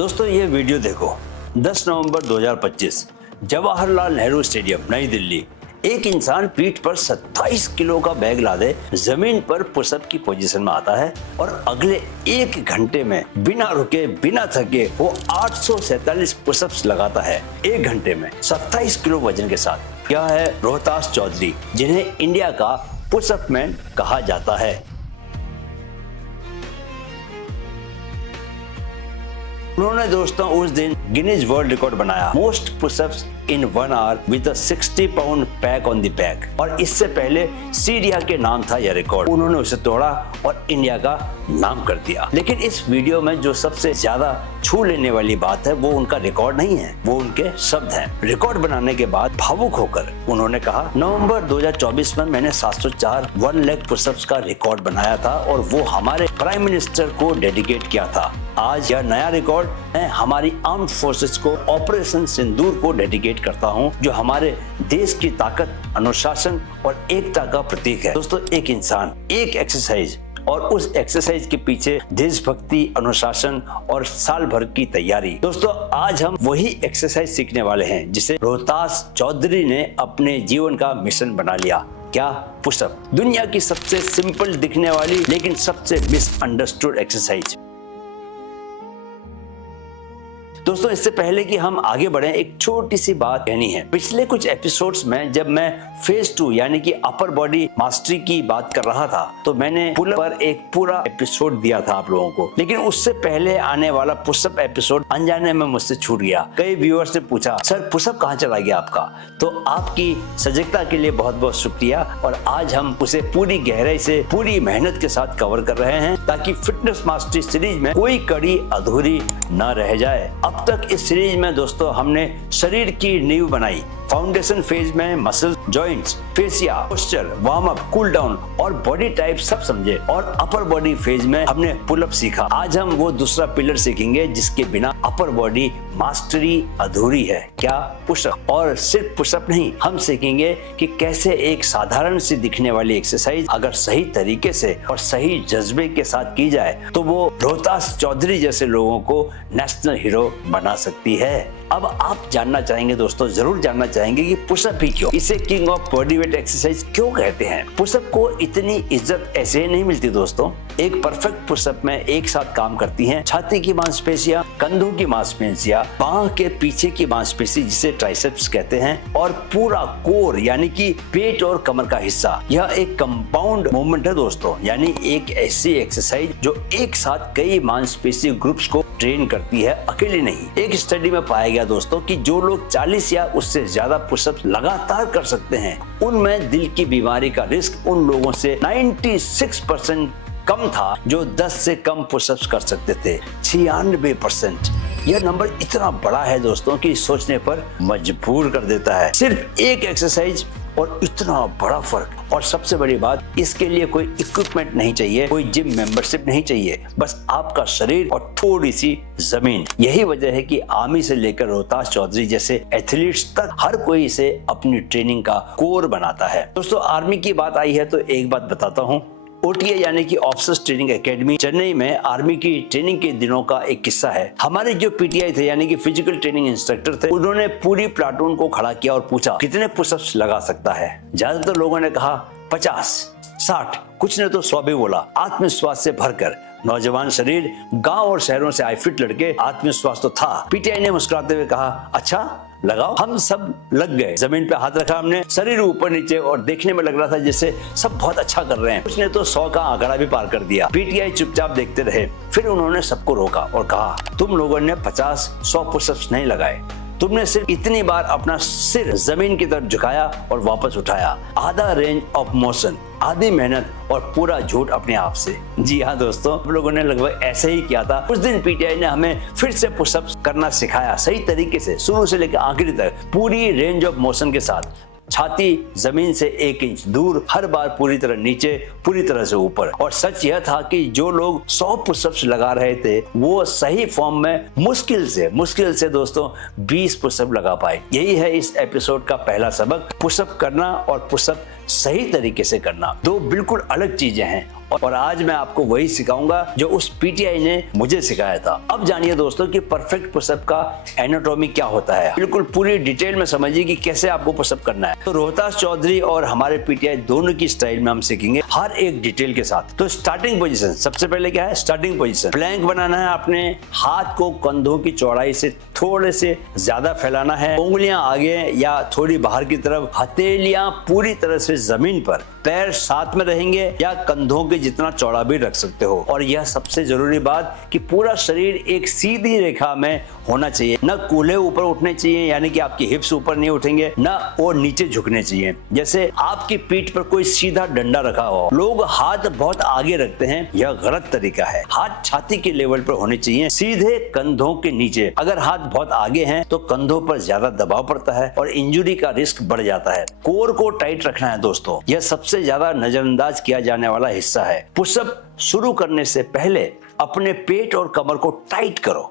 दोस्तों ये वीडियो देखो। 10 नवंबर 2025 जवाहरलाल नेहरू स्टेडियम नई दिल्ली। एक इंसान पीठ पर 27 किलो का बैग लादे जमीन पर पुशअप की पोजीशन में आता है और अगले 1 घंटे में बिना रुके बिना थके वो 847 पुशअप्स लगाता है। 1 घंटे में 27 किलो वजन के साथ। यह है रोहतास चौधरी, जिन्हें इंडिया का पुशअप मैन कहा जाता है। उन्होंने दोस्तों उस दिन गिनीज वर्ल्ड रिकॉर्ड बनाया, most pushups in 1 hour with a 60 pound pack on the back. और इससे पहले सीरिया के नाम था यह रिकॉर्ड, उन्होंने उसे तोड़ा और इंडिया का नाम कर दिया। लेकिन इस वीडियो में जो सबसे ज्यादा छू लेने वाली बात है वो उनका रिकॉर्ड नहीं है, वो उनके शब्द हैं। रिकॉर्ड बनाने के बाद भावुक होकर उन्होंने कहा, नवंबर 2024 में मैंने 704 1 लेग पुशअप्स का रिकॉर्ड बनाया था और वो हमारे प्राइम मिनिस्टर को डेडिकेट किया था। आज यह नया रिकॉर्ड मैं हमारी आर्म्ड फोर्सेस को ऑपरेशन सिंदूर को डेडिकेट करता हूं, जो हमारे देश की ताकत, अनुशासन और एकता का प्रतीक है। दोस्तों एक इंसान, एक एक्सरसाइज और उस एक्सरसाइज के पीछे देशभक्ति, अनुशासन और साल भर की तैयारी। दोस्तों आज हम वही एक्सरसाइज सीखने वाले हैं जिसे रोहतास चौधरी ने अपने जीवन का मिशन बना लिया। क्या? पुशअप। दुनिया की सबसे सिंपल दिखने वाली लेकिन सबसे मिसअंडरस्टूड एक्सरसाइज। दोस्तों इससे पहले कि हम आगे बढ़ें, एक छोटी सी बात कहनी है। पिछले कुछ एपिसोड्स में जब मैं फेज 2 यानी कि अपर बॉडी मास्टरी की बात कर रहा था तो मैंने पुल पर एक पूरा एपिसोड दिया था आप लोगों को, लेकिन उससे पहले आने वाला पुशअप एपिसोड अनजाने में मुझसे छूट गया। कई व्यूअर्स ने पूछा, सर पुशअप कहाँ चला गया आपका? तो आपकी सजगता के लिए बहुत बहुत शुक्रिया। और आज हम उसे पूरी गहराई से, पूरी मेहनत के साथ कवर कर रहे हैं ताकि फिटनेस मास्टरी सीरीज में कोई कड़ी अधूरी न रह जाए। अब तक इस सीरीज में दोस्तों हमने शरीर की नींव बनाई। फाउंडेशन फेज में muscles, joints, fascia, posture, warm up, cool down और बॉडी टाइप सब समझे। और अपर बॉडी फेज में हमने पुल अप सीखा। आज हम वो दूसरा पिलर सीखेंगे जिसके बिना अपर बॉडी मास्टरी अधूरी है। क्या? पुशअप। और सिर्फ पुशअप नहीं, हम सीखेंगे कि कैसे एक साधारण सी दिखने वाली एक्सरसाइज अगर सही तरीके से और सही जज्बे के साथ की जाए तो वो रोहतास चौधरी जैसे लोगों को नेशनल हीरो बना सकती है। अब आप जानना चाहेंगे दोस्तों, जरूर जानना चाहेंगे कि पुशअप ही क्यों, इसे king of body weight exercise क्यों कहते हैं? पुशअप को इतनी इज्जत ऐसे ही नहीं मिलती दोस्तों। एक परफेक्ट पुशअप में एक साथ काम करती हैं छाती की मांसपेशियां, कंधों की मांसपेशियां, बाह के पीछे की मांसपेशी जिसे ट्राइसेप्स कहते हैं, और पूरा कोर यानी कि पेट और कमर का हिस्सा। यह एक कंपाउंड मूवमेंट है दोस्तों, यानी एक ऐसी एक्सरसाइज जो एक साथ कई मांसपेशी ग्रुप्स को ट्रेन करती है, अकेले नहीं। एक स्टडी में पाया गया दोस्तों कि जो लोग 40 या उससे ज्यादा पुशअप्स लगातार कर सकते हैं उनमें दिल की बीमारी का रिस्क उन लोगों से 96% कम था जो 10 से कम पुशअप्स कर सकते थे। 96%। यह नंबर इतना बड़ा है दोस्तों कि सोचने पर मजबूर कर देता है। सिर्फ एक एक्सरसाइज और इतना बड़ा फर्क। और सबसे बड़ी बात, इसके लिए कोई इक्विपमेंट नहीं चाहिए, कोई जिम मेंबरशिप नहीं चाहिए, बस आपका शरीर और थोड़ी सी जमीन। यही वजह है कि आर्मी से लेकर रोहतास चौधरी जैसे एथलीट्स तक हर कोई इसे अपनी ट्रेनिंग का कोर बनाता है। दोस्तों आर्मी की बात आई है तो एक बात बताता हूँ। OTA यानी कि ऑफिसर्स ट्रेनिंग एकेडमी चेन्नई में आर्मी की ट्रेनिंग के दिनों का एक किस्सा है। हमारे जो PTI थे यानी कि फिजिकल ट्रेनिंग इंस्ट्रक्टर थे, उन्होंने पूरी प्लाटून को खड़ा किया और पूछा कितने पुशअप्स लगा सकता है। ज्यादातर लोगों ने कहा 50, 60, कुछ ने तो 100 भी बोला। आत्मविश्वास से भरकर नौजवान शरीर, गांव और शहरों से आए फिट लड़के, आत्मविश्वास तो था। PTI ने मुस्कुराते हुए कहा, अच्छा लगाओ। हम सब लग गए। जमीन पे हाथ रखा हमने, शरीर ऊपर नीचे, और देखने में लग रहा था जैसे सब बहुत अच्छा कर रहे हैं। उसने तो 100 का आंकड़ा भी पार कर दिया। PTI चुपचाप देखते रहे। फिर उन्होंने सबको रोका और कहा, तुम लोगों ने 50-100 पुशअप्स नहीं लगाए, तुमने सिर्फ इतनी बार अपना सिर जमीन की तरफ झुकाया और वापस उठाया। आधा रेंज ऑफ मोशन, आधी मेहनत और पूरा झूठ अपने आप से। जी हाँ दोस्तों, हम लोगों ने लगभग ऐसे ही किया था। उस दिन PTI ने हमें फिर से पुशअप्स करना सिखाया, सही तरीके से, शुरू से लेकर आखिरी तक, पूरी रेंज ऑफ मोशन के साथ। छाती जमीन से 1 इंच दूर, हर बार पूरी तरह नीचे, पूरी तरह से ऊपर। और सच यह था कि जो लोग 100 पुशअप्स लगा रहे थे वो सही फॉर्म में मुश्किल से दोस्तों 20 पुशअप लगा पाए। यही है इस एपिसोड का पहला सबक। पुशअप करना और पुशअप सही तरीके से करना दो बिल्कुल अलग चीजें हैं और आज मैं आपको वही सिखाऊंगा जो उस पीटीआई ने मुझे सिखाया था। अब जानिए दोस्तों कि परफेक्ट पुशअप का एनाटॉमी क्या होता है, बिल्कुल पूरी डिटेल में समझिए कि कैसे आपको पुशअप करना है। तो रोहतास चौधरी और हमारे पीटीआई दोनों की स्टाइल में हम सीखेंगे हर एक डिटेल के साथ। तो स्टार्टिंग पोजीशन, सबसे पहले क्या है स्टार्टिंग पोजीशन। प्लैंक बनाना है, आपने हाथ को कंधों की चौड़ाई से थोड़े से ज्यादा फैलाना है, उंगलियां आगे या थोड़ी बाहर की तरफ, हथेलियां पूरी तरह से जमीन पर, पैर साथ में रहेंगे या कंधों के जितना चौड़ा भी रख सकते हो। और यह सबसे जरूरी बात कि पूरा शरीर एक सीधी रेखा में होना चाहिए, न कूल्हे ऊपर उठने चाहिए यानी कि आपकी हिप्स ऊपर नहीं उठेंगे, न और नीचे झुकने चाहिए जैसे आपकी पीठ पर कोई सीधा डंडा रखा हो। लोग हाथ बहुत आगे रखते हैं, यह गलत तरीका है। हाथ छाती के लेवल पर होने चाहिए, सीधे कंधों के नीचे। अगर हाथ बहुत आगे हैं तो कंधों पर ज्यादा दबाव पड़ता है और इंजरी का रिस्क बढ़ जाता है। कोर को टाइट रखना है दोस्तों, यह सबसे ज्यादा नजरअंदाज किया जाने वाला हिस्सा है। पुशअप शुरू करने से पहले अपने पेट और कमर को टाइट करो,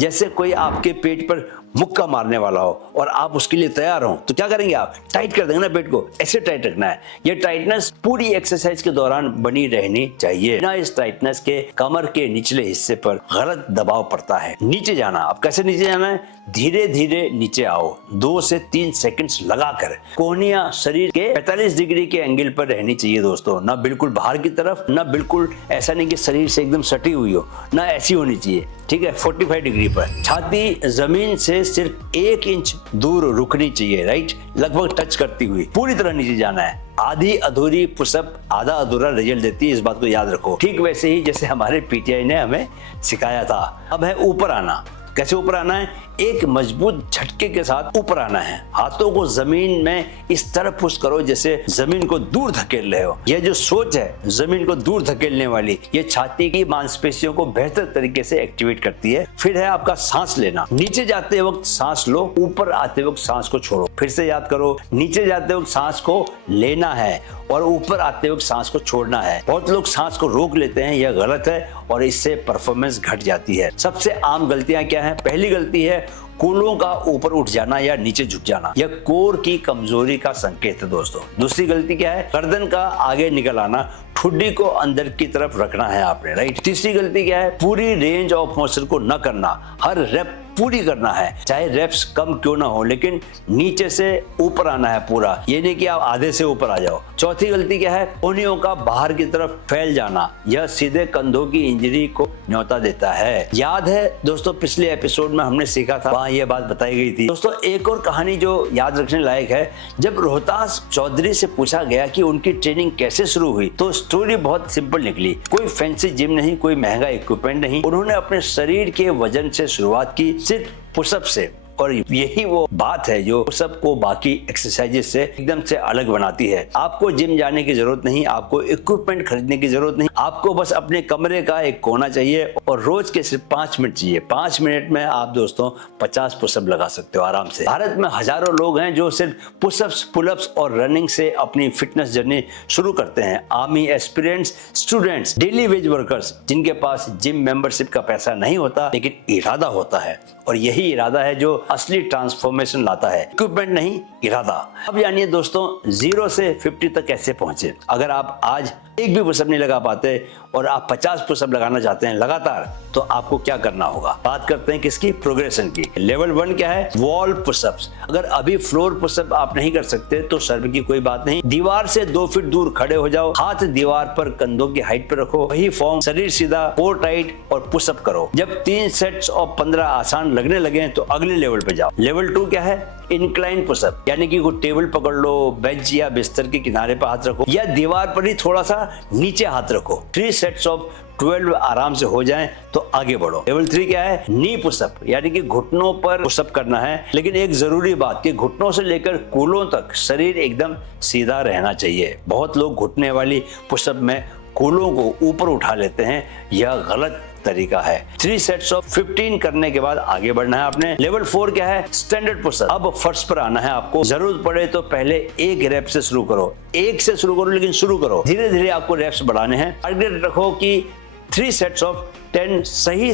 जैसे कोई आपके पेट पर मुक्का मारने वाला हो और आप उसके लिए तैयार हो तो क्या करेंगे, आप टाइट कर देंगे ना पेट को, ऐसे टाइट रखना है। ये टाइटनेस पूरी एक्सरसाइज के दौरान बनी रहनी चाहिए, ना इस टाइटनेस के कमर के निचले हिस्से पर गलत दबाव पड़ता है। नीचे जाना, आप कैसे नीचे जाना है, धीरे धीरे नीचे आओ, 2 से 3 सेकंड्स लगाकर। कोहनियां शरीर के 45 डिग्री के एंगल पर रहनी चाहिए दोस्तों, ना बिल्कुल बाहर की तरफ, ना बिल्कुल ऐसा नहीं कि शरीर से एकदम सटी हुई हो, ना ऐसी होनी चाहिए, ठीक है, 45 डिग्री पर। छाती जमीन से सिर्फ 1 इंच दूर रुकनी चाहिए, राइट, लगभग टच करती हुई। पूरी तरह नीचे जाना है। आधी अधूरी पुशअप आधा अधूरा रिजल्ट देती है, इस बात को याद रखो। ठीक वैसे ही जैसे हमारे पीटीआई ने हमें सिखाया था। अब है ऊपर आना। कैसे ऊपर आना है, एक मजबूत झटके के साथ ऊपर आना है। हाथों को जमीन में इस तरह पुश करो जैसे जमीन को दूर धकेल रहे हो। यह जो सोच है जमीन को दूर धकेलने वाली, ये छाती की मांसपेशियों को बेहतर तरीके से एक्टिवेट करती है। फिर है आपका सांस लेना। नीचे जाते वक्त सांस लो, ऊपर आते वक्त सांस को छोड़ो। फिर से याद करो, नीचे जाते वक्त सांस को लेना है और ऊपर आते वक्त सांस को छोड़ना है। बहुत लोग सांस को रोक लेते हैं, यह गलत है और इससे परफॉर्मेंस घट जाती है। सबसे आम गलतियां क्या है, पहली गलती है कूल्हों का ऊपर उठ जाना या नीचे झुक जाना, यह कोर की कमजोरी का संकेत है दोस्तों। दूसरी गलती क्या है, गर्दन का आगे निकल आना, ठुड्डी को अंदर की तरफ रखना है आपने, राइट। तीसरी गलती क्या है, पूरी रेंज ऑफ मोशन को न करना, हर रेप पूरी करना है, चाहे रेप्स कम क्यों ना हो, लेकिन नीचे से ऊपर आना है पूरा, ये नहीं कि आप आधे से ऊपर आ जाओ। चौथी गलती क्या है, कोहनियों का बाहर की तरफ फैल जाना, यह सीधे कंधों की इंजरी को न्योता देता है। याद है दोस्तों, पिछले एपिसोड में हमने सीखा था, वहां यह बात बताई गई थी। दोस्तों एक और कहानी जो याद रखने लायक है, जब रोहतास चौधरी से पूछा गया कि उनकी ट्रेनिंग कैसे शुरू हुई तो स्टोरी बहुत सिंपल निकली। कोई फैंसी जिम नहीं, कोई महंगा इक्विपमेंट नहीं, उन्होंने अपने शरीर के वजन से शुरुआत की, सिर्फ पुशअप से। और यही वो बात है जो पुशअप को बाकी एक्सरसाइजेस से एकदम से अलग बनाती है। आपको जिम जाने की जरूरत नहीं, आपको इक्विपमेंट खरीदने की जरूरत नहीं, आपको बस अपने कमरे का एक कोना चाहिए और रोज के सिर्फ 5 मिनट चाहिए। 5 मिनट में आप दोस्तों 50 पुशअप लगा सकते हो आराम से। भारत में हजारों लोग हैं जो सिर्फ पुशअप्स, पुलअप्स और रनिंग से अपनी फिटनेस जर्नी शुरू करते हैं। Army aspirants, students, daily veg workers, जिनके पास जिम मेंबरशिप का पैसा नहीं होता लेकिन इरादा होता है, और यही इरादा है जो असली ट्रांसफॉर्मेशन लाता है, इक्विपमेंट नहीं, इरादा। अब जानिए दोस्तों 0 से 50 तक कैसे पहुंचे। अगर आप आज एक भी पुशअप नहीं लगा पाते और आप 50 पुशअप लगाना चाहते हैं लगातार, तो आपको क्या करना होगा। बात करते हैं किसकी, प्रोग्रेशन की। लेवल 1 क्या है, वॉल पुशअप्स। अगर अभी फ्लोर पुशअप आप नहीं कर सकते तो शर्म की कोई बात नहीं, दीवार से 2 फीट दूर खड़े हो जाओ, हाथ दीवार पर कंधों की हाइट पर रखो, वही फॉर्म, शरीर सीधा, कोर टाइट और पुशअप करो। जब 3 सेट्स और 15 आसान लगने लगे तो अगले लेवल पे जाओ। लेवल 2 क्या है, इंक्लाइन पुशअप, यानी कि कोई टेबल पकड़ लो, बेंच या बिस्तर के किनारे पर हाथ रखो या दीवार पर ही थोड़ा सा नीचे हाथ रखो। 3 सेट्स ऑफ 12 आराम से हो जाएं तो आगे बढ़ो। लेवल 3 क्या है, नी पुशअप, यानी कि घुटनों पर पुशअप करना है, लेकिन एक जरूरी बात कि घुटनों से लेकर कूल्हों तक शरीर एकदम सीधा रहना चाहिए। बहुत लोग घुटने वाली पुशअप में कूल्हों को ऊपर उठा लेते हैं, यह गलत तरीका है। 3 सेट्स ऑफ 15 करने के बाद आगे बढ़ना है आपने। लेवल 4 क्या है, स्टैंडर्ड पुशअप। अब फर्श पर आना है आपको, जरूरत पड़े तो पहले 1 रेप से शुरू करो, 1 से शुरू करो, लेकिन शुरू करो, धीरे धीरे आपको रेप्स बढ़ाने हैं। टारगेट रखो कि 3 सेट्स ऑफ 10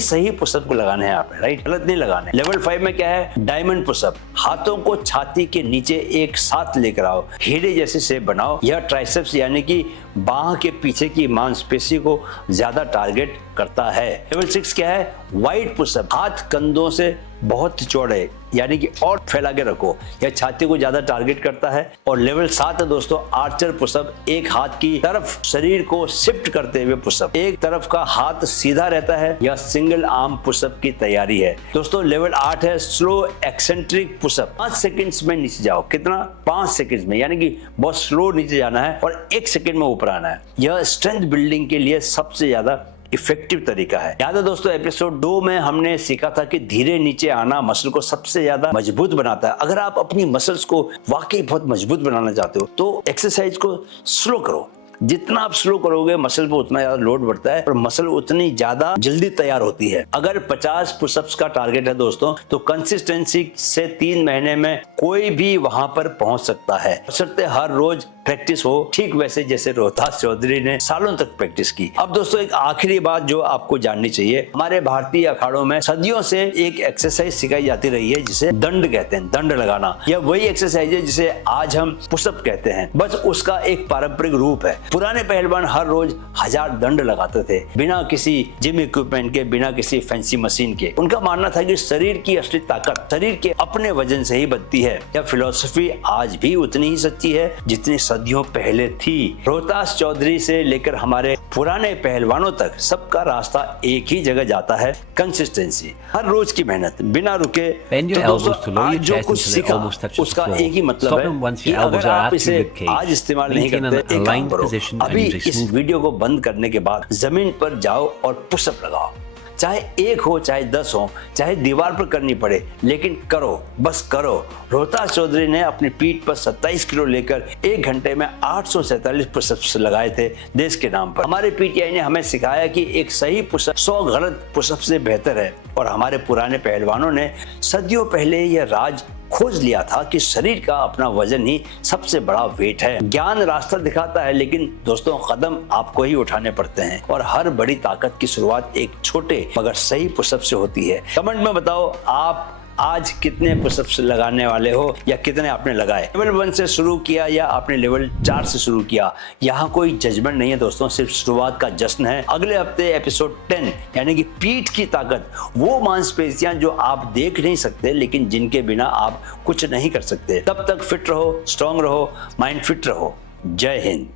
सही पुशअप को लगाने हैं आपने, राइट, गलत नहीं लगाने। लेवल 5 में क्या है, डायमंड पुशअप। हाथों को छाती के नीचे एक साथ लेकर आओ, हीरे जैसे शेप बनाओ। यह ट्राइसेप्स यानी कि बाह के पीछे की मांसपेशी को ज्यादा टारगेट करता है। लेवल 6 क्या है, वाइड पुशअप। हाथ कंधों से बहुत चौड़े यानी कि और फैला के रखो, यह छाती को ज्यादा टारगेट करता है। और लेवल 7 है दोस्तों, आर्चर पुशअप। एक हाथ की तरफ शरीर को शिफ्ट करते हुए पुशअप, एक तरफ का हाथ सीधा रहता है। यह सिंगल आर्म पुशअप की तैयारी है दोस्तों। लेवल 8 है स्लो एक्सेंट्रिक पुशअप। 5 सेकंड्स में नीचे जाओ, कितना, 5 सेकंड्स में, यानी कि बहुत स्लो नीचे जाना है और 1 सेकंड में ऊपर आना है। यह स्ट्रेंथ बिल्डिंग के लिए सबसे ज्यादा इफेक्टिव तरीका है। याद है दोस्तों, एपिसोड 2 में हमने सीखा था कि धीरे नीचे आना मसल को सबसे ज्यादा मजबूत बनाता है। अगर आप अपनी मसल्स को वाकई बहुत मजबूत बनाना चाहते हो तो एक्सरसाइज को स्लो करो। जितना आप स्लो करोगे मसल पे उतना ज्यादा लोड बढ़ता है और मसल उतनी ज्यादा जल्दी तैयार होती है। अगर 50 पुशअप्स का टारगेट है दोस्तों, तो कंसिस्टेंसी से 3 महीने में कोई भी वहां पर पहुंच सकता है, बशर्ते हर रोज प्रैक्टिस हो, ठीक वैसे जैसे रोहतास चौधरी ने सालों तक प्रैक्टिस की। अब दोस्तों एक आखिरी बात जो आपको जाननी चाहिए, हमारे भारतीय अखाड़ों में सदियों से एक एक्सरसाइज सिखाई जाती रही है जिसे दंड कहते हैं, दंड लगाना। यह वही एक्सरसाइज है जिसे आज हम पुशअप कहते हैं, बस उसका एक पारंपरिक रूप है। पुराने पहलवान हर रोज 1000 दंड लगाते थे, बिना किसी जिम इक्विपमेंट के, बिना किसी फैंसी मशीन के। उनका मानना था कि शरीर की असली ताकत शरीर के अपने वजन से ही बनती है। यह फिलॉसफी आज भी उतनी ही सच्ची है जितनी सदियों पहले थी। रोहतास चौधरी से लेकर हमारे पुराने पहलवानों तक सबका रास्ता एक ही जगह जाता है, कंसिस्टेंसी, हर रोज की मेहनत बिना रुके। तो दोस्तों आज जो कुछ सीखा उसका एक ही मतलब है कि अगर आप इसे आज इस्तेमाल नहीं करते, एक काम करो, अभी इस वीडियो को बंद करने के बाद जमीन पर जाओ और पुशअप लगाओ। चाहे 1 हो, चाहे 10 हो, चाहे दीवार पर करनी पड़े, लेकिन करो, बस करो। रोहतास चौधरी ने अपनी पीठ पर 27 किलो लेकर 1 घंटे में 847 पुशअप्स लगाए थे देश के नाम पर। हमारे पीटीआई ने हमें सिखाया कि एक सही पुशअप 100 गलत पुशअप से बेहतर है। और हमारे पुराने पहलवानों ने सदियों पहले यह राज खोज लिया था कि शरीर का अपना वजन ही सबसे बड़ा वेट है। ज्ञान रास्ता दिखाता है, लेकिन दोस्तों कदम आपको ही उठाने पड़ते हैं। और हर बड़ी ताकत की शुरुआत एक छोटे मगर सही पुशअप से होती है। कमेंट में बताओ आप आज कितने पुशअप्स लगाने वाले हो या कितने आपने लगाए। लेवल 1 से शुरू किया या आपने लेवल 4 से शुरू किया, यहाँ कोई जजमेंट नहीं है दोस्तों, सिर्फ शुरुआत का जश्न है। अगले हफ्ते एपिसोड 10 यानी कि पीठ की ताकत, वो मांसपेशियां जो आप देख नहीं सकते लेकिन जिनके बिना आप कुछ नहीं कर सकते। तब तक फिट रहो, स्ट्रांग रहो, माइंड फिट रहो। जय हिंद।